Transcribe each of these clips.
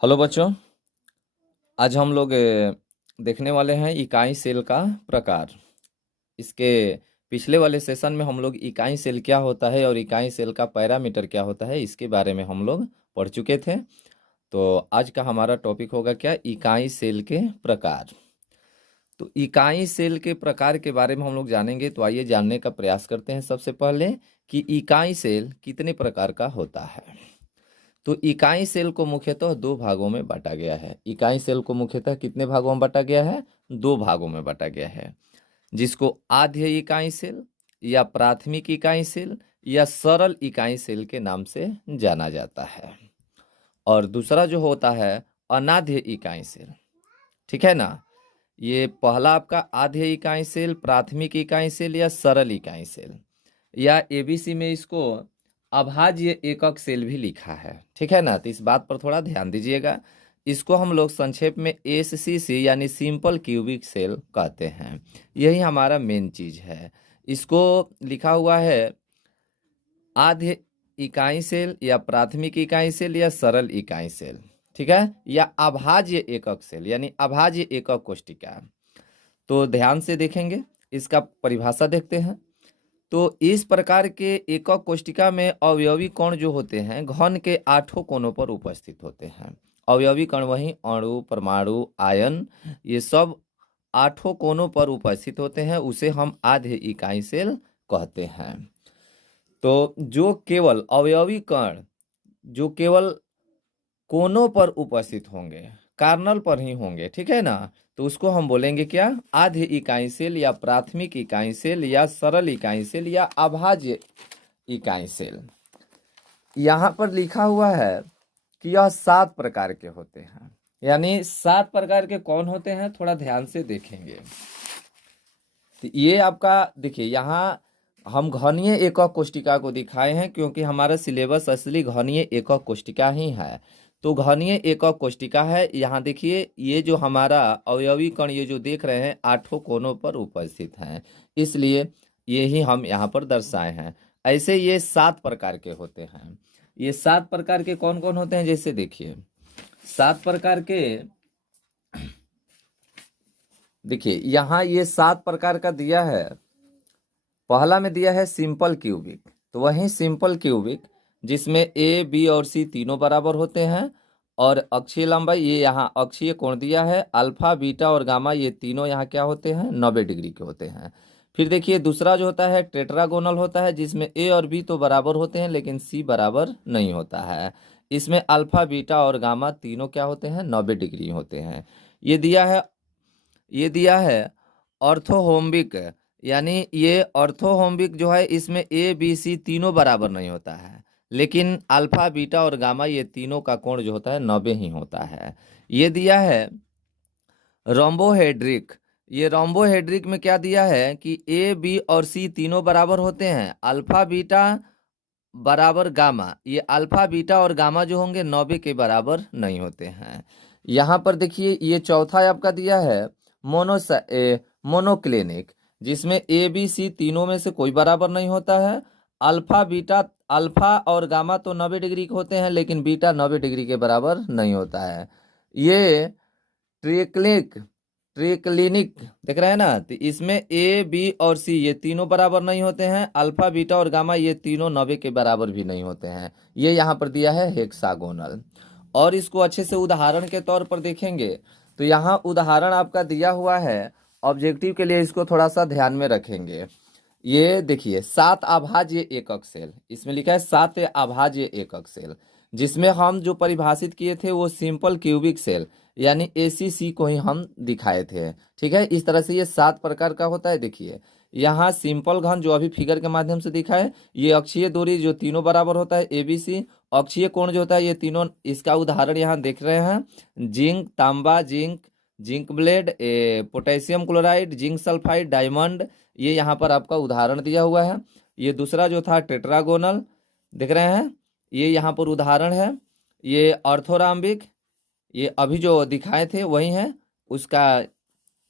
Hello बच्चों। आज हम लोग देखने वाले हैं इकाई सेल का प्रकार। इसके पिछले वाले सेशन में हम लोग इकाई सेल क्या होता है और इकाई सेल का पैरामीटर क्या होता है इसके बारे में हम लोग पढ़ चुके थे। तो आज का हमारा टॉपिक होगा क्या, इकाई सेल के प्रकार। तो इकाई सेल के प्रकार के बारे में हम लोग जानेंगे। तो आइए जानने का प्रयास करते हैं सबसे पहले कि इकाई सेल कितने प्रकार का होता है। तो इकाई सेल को मुख्यतः दो भागों में बांटा गया है। इकाई सेल को मुख्यतः कितने भागों में बांटा गया है? दो भागों में बांटा गया है, जिसको आद्य इकाई सेल या प्राथमिक इकाई सेल या सरल इकाई सेल के नाम से जाना जाता है। और दूसरा जो होता है अनाद्य इकाई सेल। ठीक है ना। ये पहला आपका आद्य इकाई सेल, प्राथमिक इकाई सेल या सरल इकाई सेल, या एबीसी में इसको अभाज्य एकक सेल भी लिखा है। ठीक है ना। तो इस बात पर थोड़ा ध्यान दीजिएगा। इसको हम लोग संक्षेप में एससीसी यानी सिंपल क्यूबिक सेल कहते हैं। यही हमारा मेन चीज है। इसको लिखा हुआ है आद्य इकाई सेल या प्राथमिक इकाई सेल या सरल इकाई सेल। ठीक है। या अभाज्य एकक सेल यानी अभाज्य एकक कोष्टिका। तो ध्यान से देखेंगे, इसका परिभाषा देखते हैं। तो इस प्रकार के एकक कोष्टिका में अवयवी कण जो होते हैं घन के आठों कोनों पर उपस्थित होते हैं। अवयवी कण वही अणु, परमाणु, आयन, ये सब आठों कोनों पर उपस्थित होते हैं। उसे हम आद्य इकाई सेल कहते हैं। तो जो केवल अवयवी कण जो केवल कोनों पर उपस्थित होंगे, कार्नल पर ही होंगे, ठीक है ना, तो उसको हम बोलेंगे क्या, आद्य इकाई सेल या प्राथमिक इकाई सेल या सरल इकाई सेल या अभाज्य इकाई सेल। यहाँ पर लिखा हुआ है कि यह 7 प्रकार के होते हैं। यानी 7 प्रकार के कौन होते हैं, थोड़ा ध्यान से देखेंगे। तो ये आपका देखिए, यहाँ हम घनीय एकक कोष्टिका को दिखाए हैं क्योंकि हमारा सिलेबस असली घनीय एकक कोष्टिका ही है। तो घनीय एकक कोष्टिका है। यहाँ देखिए, ये जो हमारा अवयवी कण ये जो देख रहे हैं आठों कोनों पर उपस्थित हैं, इसलिए ये ही हम यहाँ पर दर्शाए हैं। ऐसे ये 7 प्रकार के होते हैं। ये 7 प्रकार के कौन कौन होते हैं, जैसे देखिए 7 प्रकार के, देखिए यहाँ ये 7 प्रकार का दिया है। पहला में दिया है सिंपल क्यूबिक। तो वही सिंपल क्यूबिक जिसमें ए, बी और सी तीनों बराबर होते हैं। और अक्षीय लंबाई, ये यहाँ अक्षीय कोण दिया है, अल्फा, बीटा और गामा ये तीनों यहाँ क्या होते हैं, 90 डिग्री के होते हैं। फिर देखिए दूसरा जो होता है टेट्रागोनल होता है, जिसमें ए और बी तो बराबर होते हैं लेकिन सी बराबर नहीं होता है। इसमें अल्फा, बीटा और गामा तीनों क्या होते हैं, 90 डिग्री होते हैं। ये दिया है ऑर्थोहोम्बिक, यानी ये ऑर्थोहोम्बिक जो है इसमें ए, बी, सी तीनों बराबर नहीं होता है, लेकिन अल्फा, बीटा और गामा ये तीनों का कोण जो होता है 90 ही होता है। ये दिया है रोम्बोहेड्रिक। ये रोम्बोहेड्रिक में क्या दिया है कि ए, बी और सी तीनों बराबर होते हैं, अल्फा, बीटा बराबर गामा, ये अल्फा, बीटा और गामा जो होंगे 90 के बराबर नहीं होते हैं। यहाँ पर देखिए ये चौथा आपका दिया है मोनोक्लिनिक, जिसमें ए, बी, सी तीनों में से कोई बराबर नहीं होता है। अल्फा, बीटा, अल्फा और गामा तो 90 डिग्री के होते हैं लेकिन बीटा 90 डिग्री के बराबर नहीं होता है। ये ट्रिक्लिक ट्रिक्लिनिक देख रहे हैं ना, तो इसमें ए, बी और सी ये तीनों बराबर नहीं होते हैं। अल्फा, बीटा और गामा ये तीनों 90 के बराबर भी नहीं होते हैं। ये यहाँ पर दिया है हेक्सागोनल। और इसको अच्छे से उदाहरण के तौर पर देखेंगे तो यहाँ उदाहरण आपका दिया हुआ है। ऑब्जेक्टिव के लिए इसको थोड़ा सा ध्यान में रखेंगे। ये देखिए 7 अभाज्य एकक सेल, इसमें लिखा है 7 अभाज्य एकक सेल, जिसमें हम जो परिभाषित किए थे वो सिंपल क्यूबिक सेल यानी एसीसी को ही हम दिखाए थे। ठीक है। इस तरह से ये 7 प्रकार का होता है। देखिए यहाँ सिंपल घन जो अभी फिगर के माध्यम से दिखा है, ये अक्षीय दूरी जो तीनों बराबर होता है एबीसी, अक्षीय कोण जो होता है ये तीनों, इसका उदाहरण यहाँ देख रहे हैं जिंक, तांबा, zinc blende, potassium chloride, zinc sulphide, diamond, ये यहाँ पर आपका उदाहरण दिया हुआ है। ये दूसरा जो था टेट्रागोनल देख रहे हैं, ये यहाँ पर उदाहरण है। ये ऑर्थोराम्बिक, ये अभी जो दिखाए थे वही है, उसका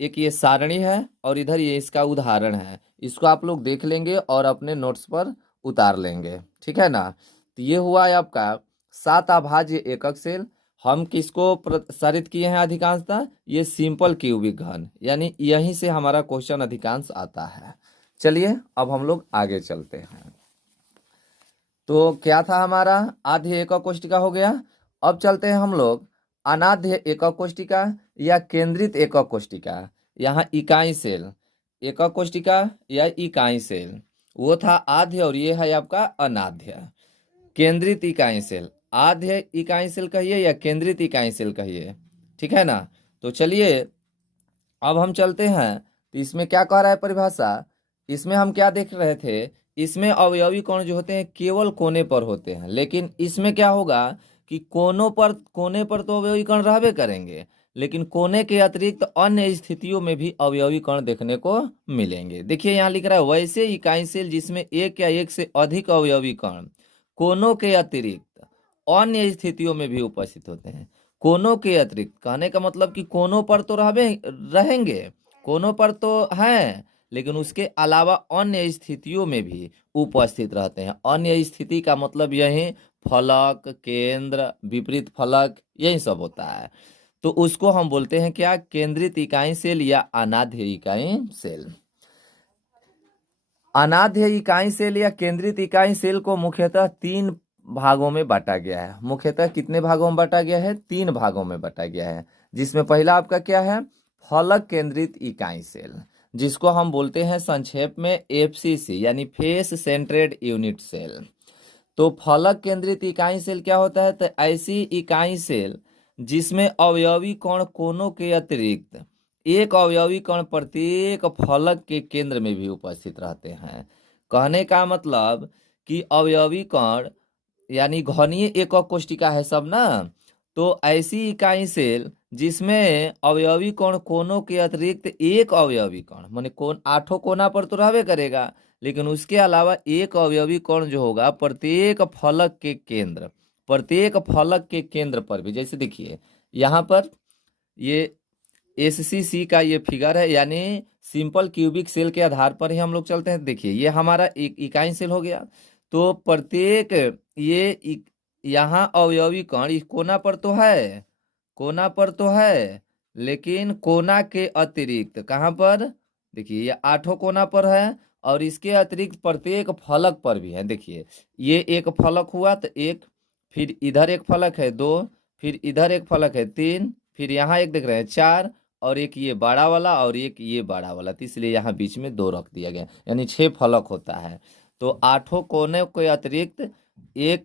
एक ये सारणी है और इधर ये इसका उदाहरण है। इसको आप लोग देख लेंगे और अपने नोट्स पर उतार लेंगे। ठीक है ना। तो ये हुआ है आपका 7 अभाज्य एकक सेल। हम किसको प्रसारित किए हैं अधिकांशतः? ये सिंपल क्यूबिक घन, यानी यहीं से हमारा क्वेश्चन अधिकांश आता है। चलिए अब हम लोग आगे चलते हैं। तो क्या था हमारा? आध्य एकक कोष्टिका हो गया। अब चलते हैं हम लोग अनाध्य एकक कोष्टिका या केंद्रित एकक कोष्टिका। यहाँ इकाई सेल एकक कोष्टिका या इकाई सेल, वो था आध्य और ये है आपका अनाध्य। केंद्रित इकाई सेल, आध्य इकाई सेल कहिए या केंद्रित इकाई सेल कहिए, ठीक है ना। तो चलिए अब हम चलते हैं। तो इसमें क्या कह रहा है परिभाषा? इसमें हम क्या देख रहे थे? इसमें अवयवी कोण जो होते हैं केवल कोने पर होते हैं, लेकिन इसमें क्या होगा कि कोने पर तो अवयवी कण रहबे करेंगे, लेकिन कोने के अतिरिक्त अन्य स्थितियों में भी अवयवी कण देखने को मिलेंगे। देखिए यहाँ लिख रहा है वैसे इकाई सेल जिसमें एक या एक से अधिक अवयवी कण कोनों के अतिरिक्त अन्य स्थितियों में भी उपस्थित होते हैं। कोनों के अतिरिक्त कहने का मतलब कि कोनों पर तो रहेंगे, कोनों पर तो हैं, लेकिन उसके अलावा अन्य स्थितियों में भी उपस्थित रहते हैं। अन्य स्थिति का मतलब यही फलक, केंद्र, विपरीत फलक, यही सब होता है। तो उसको हम बोलते हैं क्या? केंद्रित इकाई सेल या अनाध्य इकाई सेल। अनाध्य इकाई सेल या केंद्रित इकाई सेल को मुख्यतः 3 भागों में बांटा गया है। मुख्यतः कितने भागों में बांटा गया है? 3 भागों में बांटा गया है, जिसमें पहला आपका क्या है? फलक केंद्रित इकाई सेल, जिसको हम बोलते हैं संक्षेप में एफसीसी यानी फेस सेंट्रेड यूनिट सेल। तो फलक केंद्रित इकाई सेल क्या होता है? तो ऐसी इकाई सेल जिसमें अवयवी कण कोनों के अतिरिक्त एक अवयवी कण प्रत्येक फलक के केंद्र में भी उपस्थित रहते हैं। कहने का मतलब कि अवयवी कण यानी घनीय एकक कोष्टिका है सब ना। तो ऐसी इकाई सेल जिसमें अवयवी कण कोनों के अतिरिक्त एक अवयवी कण माने कोन 8 कोना पर तो रहबे करेगा, लेकिन उसके अलावा एक अवयवी कण जो होगा प्रत्येक फलक के केंद्र पर भी। जैसे देखिए यहाँ पर ये एससीसी का ये फिगर है, यानी सिंपल क्यूबिक सेल के आधार पर ही हम लोग चलते हैं। देखिए ये हमारा एक इकाई सेल हो गया। तो प्रत्येक ये यहाँ अवयवी कण इस कोना पर तो है, कोना पर तो है, लेकिन कोना के अतिरिक्त कहाँ पर? देखिए ये 8 कोना पर है और इसके अतिरिक्त प्रत्येक फलक पर भी है। देखिए ये एक फलक हुआ तो एक, फिर इधर एक फलक है 2, फिर इधर एक फलक है 3, फिर यहाँ एक देख रहे हैं 4, और एक ये बड़ा वाला और एक ये बड़ा वाला, तो इसलिए यहाँ बीच में 2 रख दिया गया, यानी 6 फलक होता है। तो 8 कोने के अतिरिक्त एक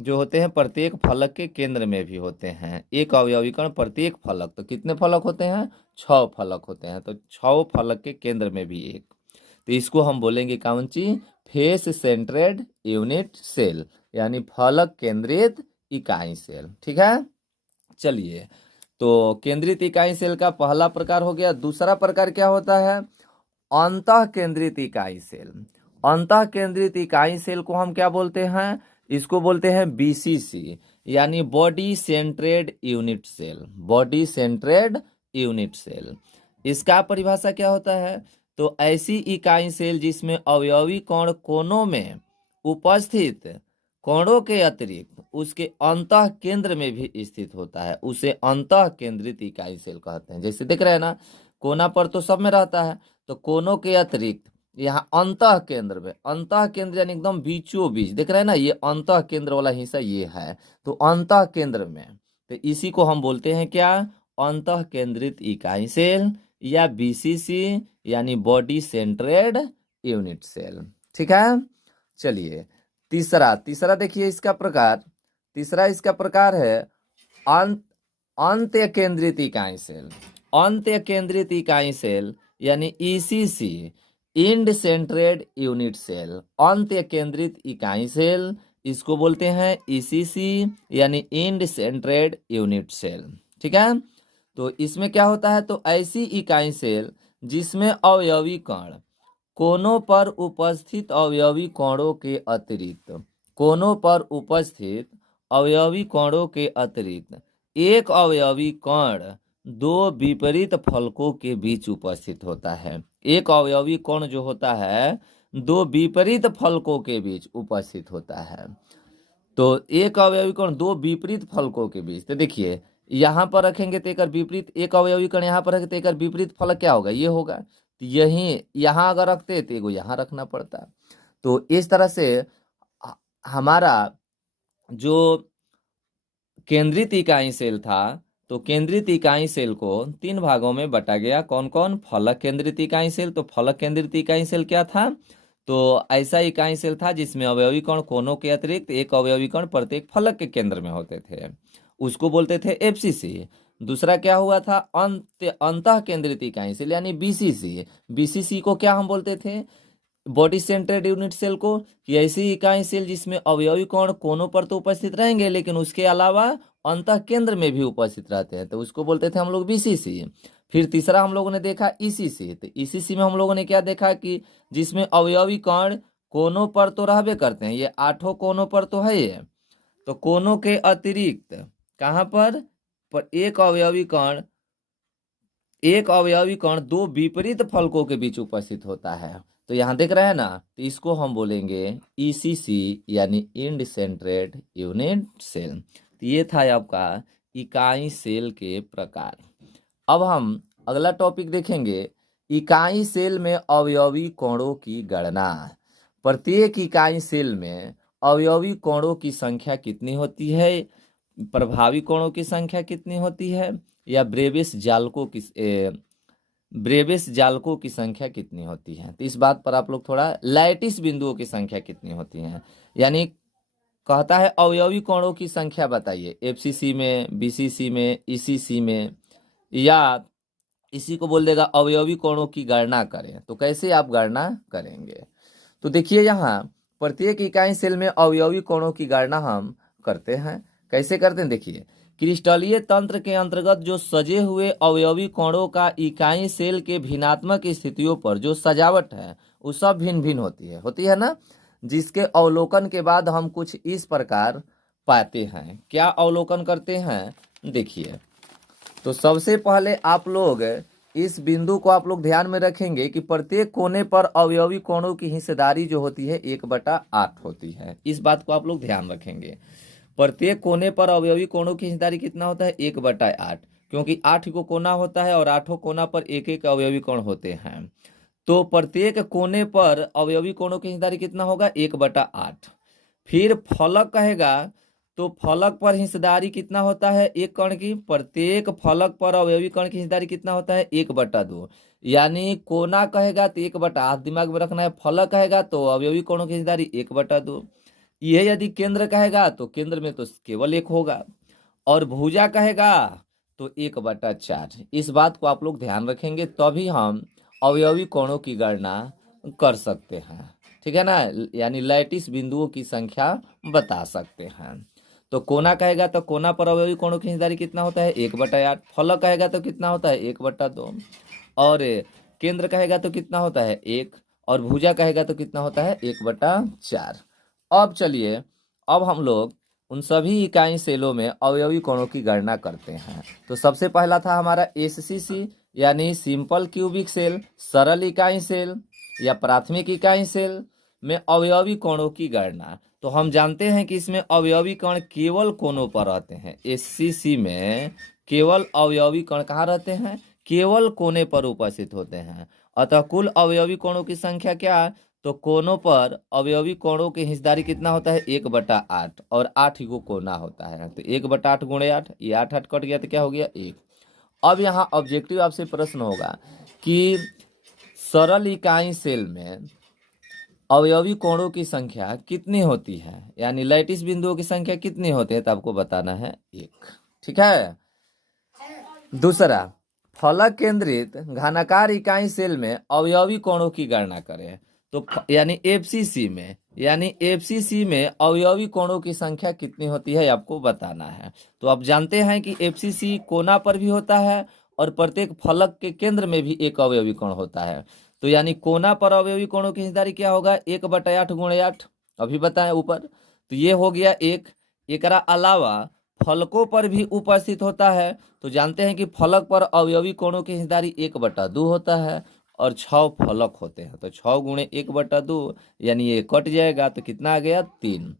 जो होते हैं प्रत्येक फलक के केंद्र में भी होते हैं एक अवयवी कण प्रत्येक फलक। तो कितने फलक होते हैं? 6 फलक होते हैं। तो 6 फलक के केंद्र में भी एक। तो इसको हम बोलेंगे कौन सी? फेस सेंट्रेड यूनिट सेल, यानी फलक केंद्रित इकाई सेल। ठीक है, चलिए तो केंद्रित इकाई सेल का पहला प्रकार हो गया। दूसरा प्रकार क्या होता है? अंतः केंद्रित इकाई सेल। अंतः केंद्रित इकाई सेल को हम क्या बोलते हैं? इसको बोलते हैं बीसीसी, यानी body centred unit cell. Body centred unit cell, इसका परिभाषा क्या होता है? तो ऐसी इकाई सेल जिसमें अवयवी कण कोनों में उपस्थित कोणों के अतिरिक्त उसके अंतः केंद्र में भी स्थित होता है, उसे अंतः केंद्रित इकाई सेल कहते हैं। जैसे देख रहे हैं ना, कोना पर तो सब में रहता है, तो कोनों के अतिरिक्त यहाँ अंतः केंद्र में, अंतः केंद्र यानी एकदम बीचों बीच, देख रहे हैं ना, ये अंतः केंद्र वाला हिस्सा ये है, तो अंतः केंद्र में, तो इसी को हम बोलते हैं क्या? अंतः केंद्रित इकाई सेल या बीसीसी, यानी बॉडी सेंट्रेड यूनिट सेल। ठीक है, चलिए तीसरा देखिए इसका प्रकार। तीसरा इसका प्रकार है अंत्य केंद्रित इकाई सेल। अंत्य केंद्रित इकाई सेल यानी ईसीसी, इंड सेंट्रेड यूनिट सेल। अंत्य केंद्रित इकाई सेल, इसको बोलते हैं ईसीसी यानी इंड सेंट्रेड यूनिट सेल। ठीक है, तो इसमें क्या होता है? तो ऐसी इकाई सेल जिसमें अवयवी कण कोनों पर उपस्थित अवयवी कणों के अतिरिक्त, कोनों पर उपस्थित अवयवी कणों के अतिरिक्त एक अवयवी कण 2 विपरीत फलकों के बीच उपस्थित होता है। एक अवयवी कण जो होता है 2 विपरीत फलकों के बीच उपस्थित होता है। तो एक अवयवी कण दो विपरीत फलकों के बीच, तो देखिए यहाँ पर रखेंगे तो एक विपरीत, एक अवयवी कण यहाँ पर रखें तो एक विपरीत फलक क्या होगा, ये होगा। तो यही यहाँ अगर रखते तो एगो यहाँ रखना पड़ता। तो इस तरह से हमारा जो केंद्रित इकाई सेल था, तो केंद्रित इकाई सेल को 3 भागों में बटा गया। कौन कौन? फलक केंद्रित इकाई सेल। तो फलक केंद्रित इकाई सेल क्या था? तो ऐसा इकाई सेल था जिसमें अवयवी कण कोनों के अतिरिक्त एक अवयवी कण प्रत्येक फलक के केंद्र में होते थे, उसको बोलते थे एफसीसी। दूसरा क्या हुआ था? अंतः केंद्रित इकाई सेल यानी बीसीसी। बीसीसी को क्या हम बोलते थे? बॉडी सेंटर्ड यूनिट सेल को, कि ऐसी इकाई सेल जिसमें अवयवी कण कोनों पर तो उपस्थित रहेंगे लेकिन उसके अलावा अंतः केंद्र में भी उपस्थित रहते हैं, तो उसको बोलते थे हम लोग बीसीसी। फिर तीसरा हम लोगों ने देखा ईसीसी। तो ईसीसी में हम लोगों ने क्या देखा कि जिसमें अवयवी कण कोनों पर तो रहबे करते हैं, ये 8 कोनों पर तो है ये, तो कोनों के अतिरिक्त कहाँ पर एक अवयवी कण दो विपरीत फलकों के बीच उपस्थित होता है। तो यहाँ देख रहे हैं ना, तो इसको हम बोलेंगे ईसीसी यानी इंड सेंट्रेड यूनिट सेल। तो ये था आपका इकाई सेल के प्रकार। अब हम अगला टॉपिक देखेंगे, इकाई सेल में अवयवी कोणों की गणना। प्रत्येक इकाई सेल में अवयवी कोणों की संख्या कितनी होती है, प्रभावी कोणों की संख्या कितनी होती है, या ब्रेविस जालकों की संख्या कितनी होती है। तो इस बात पर आप लोग थोड़ा, लैटिस बिंदुओं की संख्या कितनी होती है, यानी कहता है अवयवी कोणों की संख्या बताइए एफसीसी में, बीसीसी में, ईसीसी में, या इसी को बोल देगा अवयवी कोणों की गणना करें। तो कैसे आप गणना करेंगे? तो देखिए यहाँ प्रत्येक इकाई सेल में अवयवी कोणों की गणना हम करते हैं। कैसे करते हैं? देखिए, क्रिस्टलीय तंत्र के अंतर्गत जो सजे हुए अवयवी कोणों का इकाई सेल के भिन्नात्मक स्थितियों पर जो सजावट है वो सब भिन्न भिन्न होती है ना, जिसके अवलोकन के बाद हम कुछ इस प्रकार पाते हैं। क्या अवलोकन करते हैं? देखिए, तो सबसे पहले आप लोग इस बिंदु को आप लोग ध्यान में रखेंगे कि प्रत्येक कोने पर अवयवी कोणों की हिस्सेदारी जो होती है 1/8 होती है। इस बात को आप लोग ध्यान रखेंगे। प्रत्येक कोने पर अवयवी कोणों की हिस्सेदारी कितना होता है? 1/8, क्योंकि 8 को कोना होता है और 8 कोना पर एक एक अवयवी कोण होते हैं। तो प्रत्येक कोने पर अवयवी कोणों की हिस्सेदारी कितना होगा? 1/8। फिर फलक कहेगा तो फलक पर हिस्सेदारी कितना होता है एक कण की? प्रत्येक फलक पर अवयवी कण की हिस्सेदारी कितना होता है? 1/2। यानी कोना कहेगा तो 1/8 दिमाग में रखना है, फलक कहेगा तो अवयवी कोणों की हिस्सेदारी 1/2। यह यदि केंद्र कहेगा तो केंद्र में तो केवल 1 होगा, और भुजा कहेगा तो 1/4। इस बात को आप लोग ध्यान रखेंगे, तभी हम अवयवी कोणों की गणना कर सकते हैं। ठीक है ना, यानी लैटिस बिंदुओं की संख्या बता सकते हैं। तो कोना कहेगा तो कोना पर अवयवी कोणों की हिस्सेदारी कितना होता है? 1/8। फलक कहेगा तो कितना होता है? 1/2। और केंद्र कहेगा तो कितना होता है? 1। और भुजा कहेगा तो कितना होता है? 1/4। अब चलिए, अब हम लोग उन सभी इकाई सेलों में अवयवी कोणों की गणना करते हैं। तो सबसे पहला था हमारा एससीसी यानी सिंपल क्यूबिक सेल, सरल इकाई सेल या प्राथमिक इकाई सेल में अवयवी कोणों की गणना। तो हम जानते हैं कि इसमें अवयवी कण केवल कोनों पर रहते हैं। एससीसी में केवल अवयवी कण कहाँ रहते हैं? केवल कोने पर उपस्थित होते हैं। अतः कुल अवयवी कोणों की संख्या क्या? तो कोनों पर अवयवी कोणों की हिस्सेदारी कितना होता है? 1/8, और 8 को कोना होता है। तो 1/8 × 8, ये 8 कट गया तो क्या हो गया? 1। अब यहाँ ऑब्जेक्टिव आपसे प्रश्न होगा कि सरल इकाई सेल में अवयवी कोणों की संख्या कितनी होती है, यानी लैटिस बिंदुओं की संख्या कितनी होती है, तो आपको बताना है 1। ठीक है। दूसरा, फलक केंद्रित घनाकार इकाई सेल में अवयवी कोणों की गणना करें। तो यानी एफसीसी में अवयवी कोणों की संख्या कितनी होती है आपको बताना है। तो आप जानते हैं कि एफसीसी कोना पर भी होता है और प्रत्येक फलक के केंद्र में भी एक अवयवी कोण होता है। तो यानी कोना पर अवयवी कोणों की हिस्सेदारी क्या होगा? 1/8 × 8, अभी बताएं ऊपर। तो ये हो गया 1। एकरा अलावा फलकों पर भी उपस्थित होता है। तो जानते हैं कि फलक पर अवयवी कोणों की हिस्सेदारी 1/2 होता है, और 6 फलक होते हैं। तो 6 × 1/2 यानी ये कट जाएगा तो कितना आ गया? 3।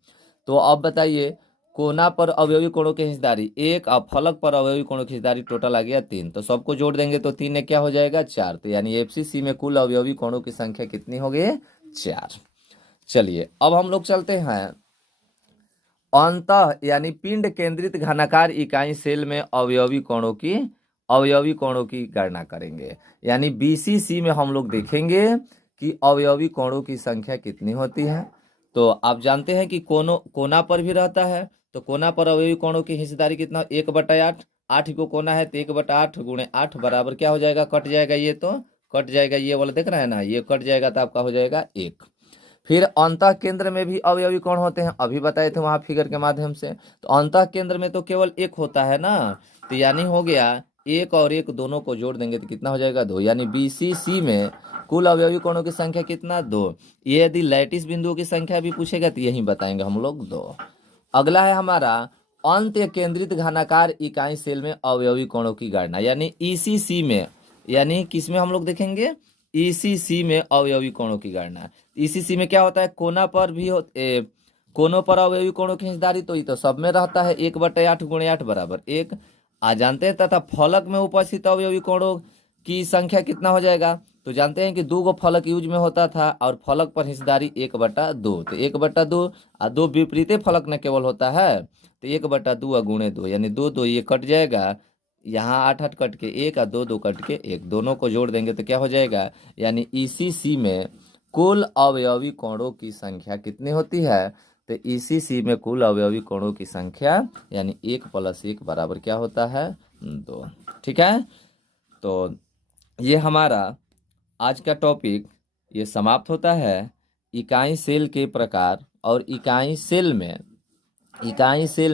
तो अब बताइए, कोना पर अवयवी कोणों की हिस्सेदारी 1 और फलक पर अवयवी कोणों की हिस्सेदारी टोटल आ गया 3। तो सबको जोड़ देंगे तो 3 ने क्या हो जाएगा 4। तो यानी एफसीसी में कुल अवयवी कोणों की संख्या कितनी हो गई 4। चलिए अब हम लोग चलते हैं अंतः यानी पिंड केंद्रित घनाकार इकाई सेल में अवयवी कोणों की गणना करेंगे। यानी बीसीसी में हम लोग देखेंगे कि अवयवी कोणों की संख्या कितनी होती है। तो आप जानते हैं कि कोना पर भी रहता है, तो कोना पर अवयवी कोणों की हिस्सेदारी कितना 1/8। 8 को कोना है तो 1/8 गुणे 8 बराबर क्या हो जाएगा, कट जाएगा, ये तो कट जाएगा, ये वाला देख रहे हैं ना, ये कट जाएगा तो आपका हो जाएगा 1। फिर अंतः केंद्र में भी अवयवी कोण होते हैं, अभी बताए थे वहां फिगर के माध्यम से। तो अंतः केंद्र में तो केवल एक होता है ना, तो यानी हो गया 1 और 1 दोनों को जोड़ देंगे तो कितना हो जाएगा 2। यानी बीसीसी में कुल अवयवी कोणों की संख्या कितना 2। ये यदि लैटिस बिंदुओं की संख्या भी पूछेगा तो यही बताएंगे हम लोग 2। अगला है हमारा अंत्य केंद्रित घनाकार इकाई सेल में अवयवी कोणों की गणना। यानी ईसीसी में, यानी किस में हम लोग देखेंगे, ईसीसी में अवयवी कोणों की गणना। ईसीसी में क्या होता है, कोनों पर अवयवी कोणों की हिस्सेदारी तो ये तो सब में रहता है 1/8 गुणे 8 बराबर 1 आ जानते हैं, तथा फलक में उपस्थित अवयवी कोणों की संख्या कितना हो जाएगा। तो जानते हैं कि 2 गो फलक यूज में होता था और फलक पर हिस्सेदारी 1/2। तो 1/2 और 2 विपरीत फलक न केवल होता है, तो 1/2 गुणे 2 यानी 2 2 ये कट जाएगा, यहाँ 8 8 कट के 1 और 2 2 कट के 1, दोनों को जोड़ देंगे तो क्या हो जाएगा। यानी ईसीसी में कुल अवयवी कोणों की संख्या कितनी होती है, तो ईसीसी में कुल अवयवी कोणों की संख्या यानी 1 + 1 बराबर क्या होता है 2। ठीक है, तो ये हमारा आज का टॉपिक ये समाप्त होता है इकाई सेल के प्रकार और इकाई सेल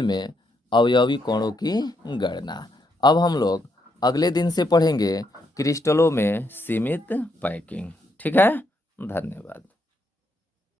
में अवयवी कोणों की गणना। अब हम लोग अगले दिन से पढ़ेंगे क्रिस्टलों में सीमित पैकिंग। ठीक है, धन्यवाद।